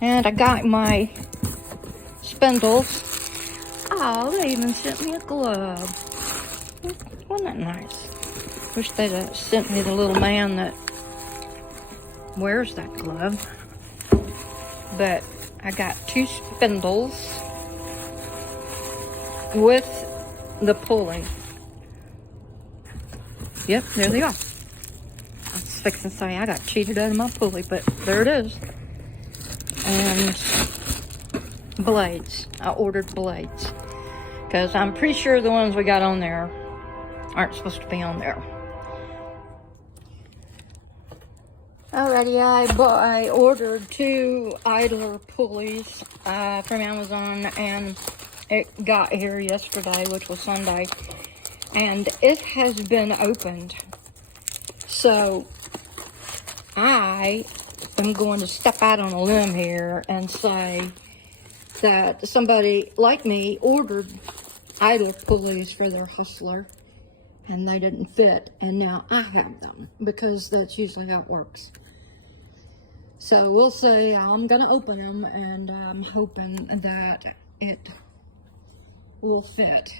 And I got my spindles. Oh, they even sent me a glove. Wasn't that nice? Wish they'd have sent me the little man that wears that glove. But I got 2 spindles with the pulley. Yep, there they are. I was fixing to say I got cheated out of my pulley, but there it is. And blades. I ordered blades because I'm pretty sure the ones we got on there aren't supposed to be on there. Alrighty, I ordered 2 idler pulleys from Amazon, and it got here yesterday, which was Sunday, and it has been opened. So I am going to step out on a limb here and say that somebody like me ordered idler pulleys for their Hustler, and they didn't fit, and now I have them, because that's usually how it works. So we'll see. I'm gonna open them, and I'm hoping that it will fit.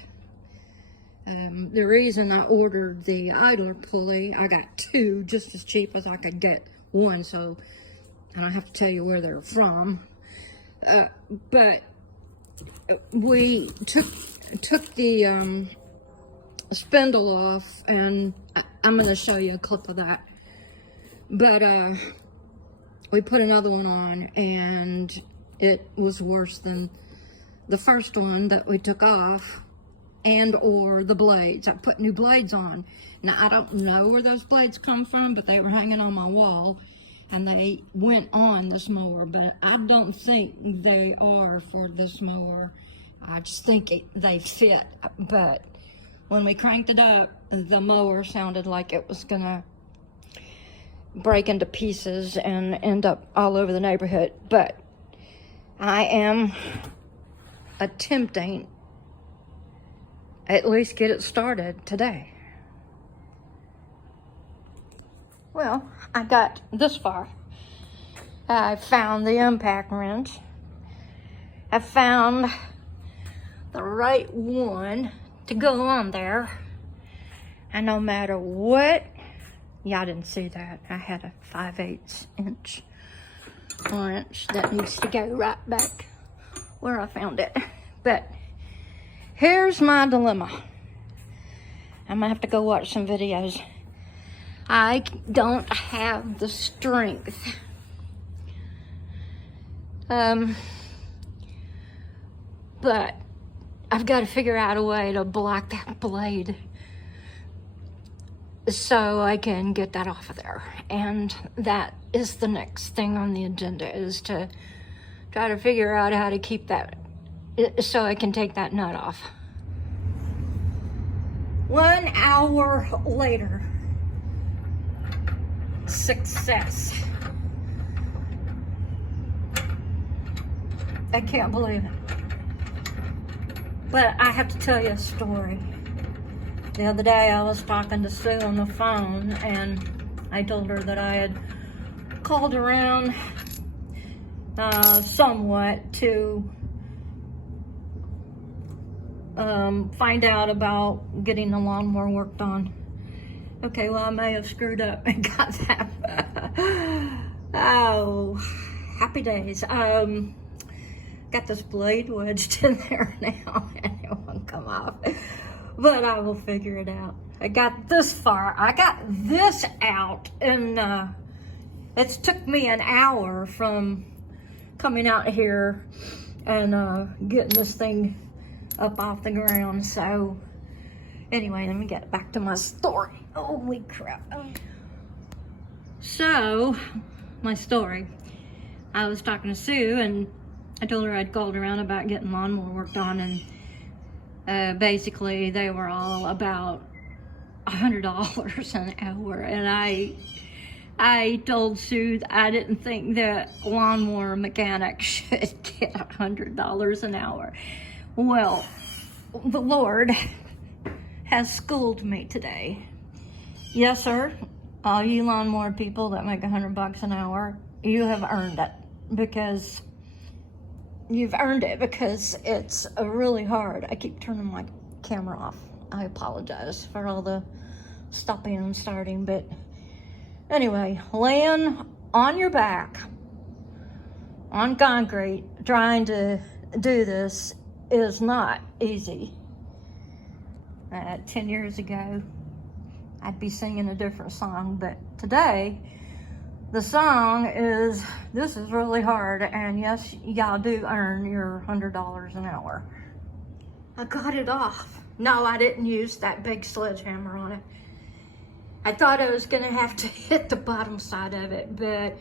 The reason I ordered the idler pulley, I got 2 just as cheap as I could get one, so I don't have to tell you where they're from. But we took the spindle off, and I'm going to show you a clip of that. But we put another one on, and it was worse than the first one that we took off, and or the blades. I put new blades on. Now, I don't know where those blades come from, but they were hanging on my wall, and they went on this mower, but I don't think they are for this mower. I just think they fit, but when we cranked it up, the mower sounded like it was gonna break into pieces and end up all over the neighborhood. But I am attempting at least get it started today. Well, I got this far. I found the impact wrench. I found the right one to go on there. And no matter what, y'all didn't see that. I had a 5/8 inch wrench that needs to go right back where I found it. But here's my dilemma. I'm gonna have to go watch some videos. I don't have the strength. But I've got to figure out a way to block that blade so I can get that off of there. And that is the next thing on the agenda, is to try to figure out how to keep that so I can take that nut off. 1 hour later, success. I can't believe it. But I have to tell you a story. The other day I was talking to Sue on the phone, and I told her that I had called around somewhat to find out about getting the lawnmower worked on. Okay, well, I may have screwed up and got that. Oh, happy days. Got this blade wedged in there now, and it won't come off. But I will figure it out. I got this far. I got this out, and it's took me an hour from coming out here and getting this thing up off the ground. So anyway, let me get back to my story. Holy crap. So, my story. I was talking to Sue, and I told her I'd called around about getting lawnmower worked on, and basically they were all about $100 an hour. And I told Sue that I didn't think that lawnmower mechanics should get $100 an hour. Well, the Lord has schooled me today. Yes, sir. All you lawnmower people that make $100 an hour, you have earned it, because you've earned it, because it's really hard. I keep turning my camera off. I apologize for all the stopping and starting, but anyway, laying on your back on concrete trying to do this is not easy. 10 years ago, I'd be singing a different song, but today, the song is, this is really hard, and yes, y'all do earn your $100 an hour. I got it off. No, I didn't use that big sledgehammer on it. I thought I was gonna have to hit the bottom side of it, but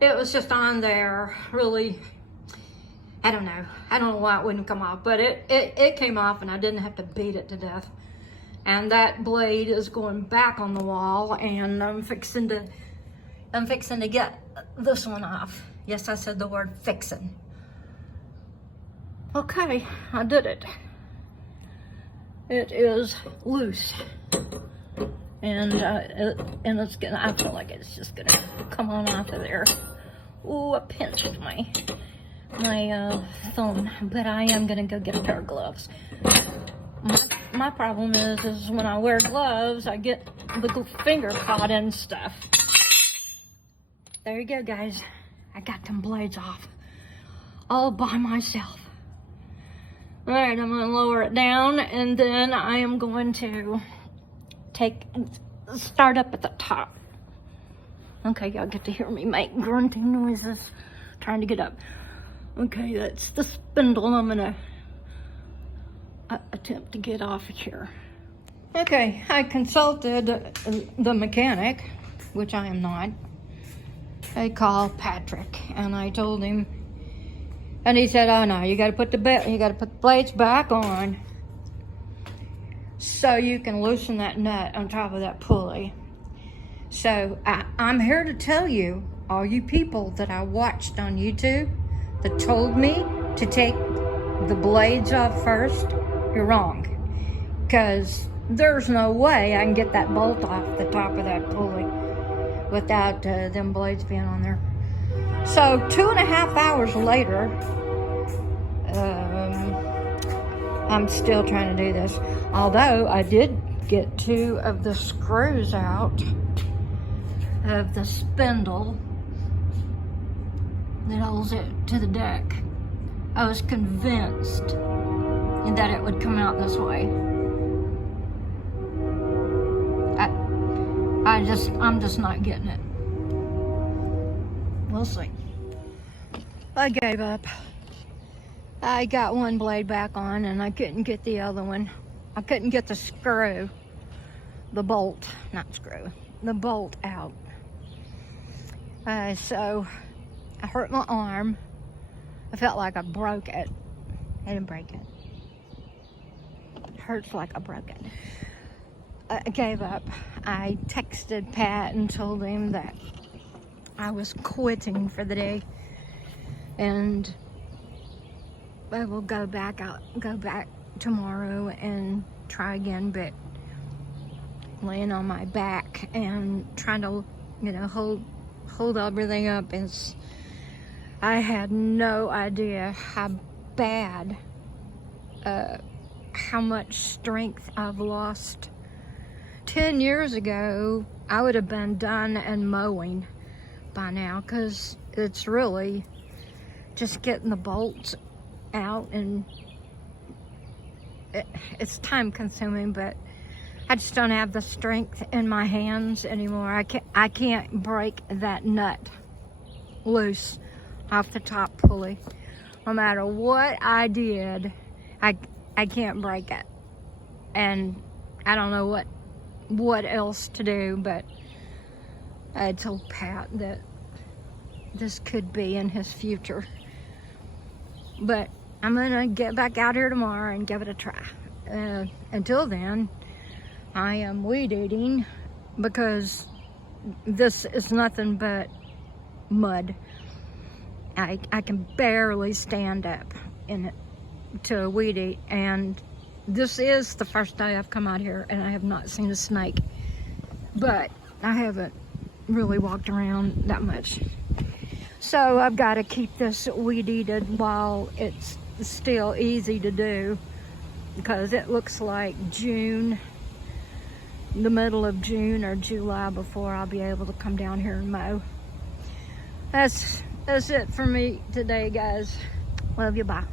it was just on there, really, I don't know why it wouldn't come off, but it came off, and I didn't have to beat it to death. And that blade is going back on the wall, and I'm fixing to get this one off. Yes, I said the word fixing. Okay, I did it. It is loose, and it's gonna, I feel like it's just gonna come on off of there. Ooh, I pinched my thumb, but I am gonna go get a pair of gloves. My problem is when I wear gloves, I get the finger caught in stuff. There you go, guys. I got them blades off all by myself. All right, I'm gonna lower it down, and then I am going to start up at the top. Okay, y'all get to hear me make grunting noises, trying to get up. Okay, that's the spindle I'm gonna attempt to get off of here. Okay, I consulted the mechanic, which I am not. I called Patrick, and I told him, and he said, "Oh no, you got to put the blades back on, so you can loosen that nut on top of that pulley." So I'm here to tell you, all you people that I watched on YouTube that told me to take the blades off first, you're wrong, because there's no way I can get that bolt off the top of that pulley without them blades being on there. So 2.5 hours later, I'm still trying to do this. Although I did get 2 of the screws out of the spindle that holds it to the deck. I was convinced that it would come out this way. I'm just not getting it. We'll see. I gave up. I got one blade back on, and I couldn't get the other one. I couldn't get the bolt out. So I hurt my arm. I felt like I broke it. I didn't break it. It hurts like I broke it. I gave up. I texted Pat and told him that I was quitting for the day, and I will go back tomorrow and try again, but laying on my back and trying to, hold everything up is, I had no idea how bad, how much strength I've lost. 10 years ago, I would have been done and mowing by now, because it's really just getting the bolts out, and it's time consuming, but I just don't have the strength in my hands anymore. I can't break that nut loose off the top pulley. No matter what I did, I can't break it. And I don't know what else to do, but I told Pat that this could be in his future. But I'm gonna get back out here tomorrow and give it a try. Until then, I am weed eating, because this is nothing but mud. I can barely stand up in it to weed eat, and this is the first day I've come out here and I have not seen a snake, but I haven't really walked around that much. So I've got to keep this weed eated while it's still easy to do, because it looks like June, the middle of June or July, before I'll be able to come down here and mow. That's it for me today, guys. Love you, bye.